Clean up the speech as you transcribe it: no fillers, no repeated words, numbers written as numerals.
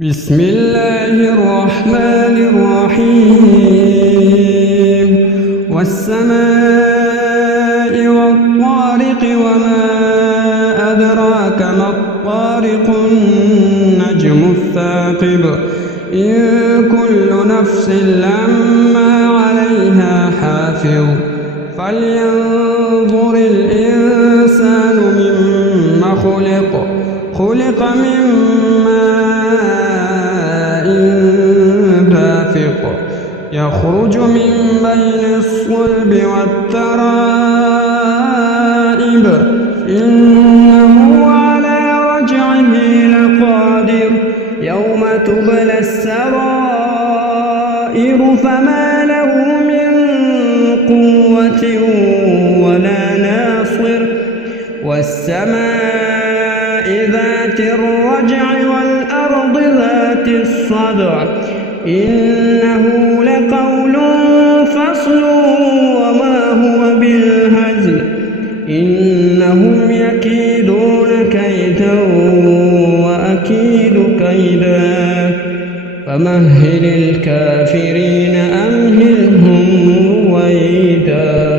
بسم الله الرحمن الرحيم والسماء والطارق وما أدراك ما الطارق النجم الثاقب إن كل نفس لما عليها حافظ فلينظر الإنسان مما خلق من ماء دافق يخرج من بين الصلب والترائب إنه على رجعه لقادر يوم تبلى السرائر فما له من قوة ولا ناصر والسماء ذات الرجع والأرض ذات الصدع إنه لقول فصل وما هو بالهزل إنهم يكيدون كيدا وأكيد كيدا فمهل الكافرين أمهلهم رويدا.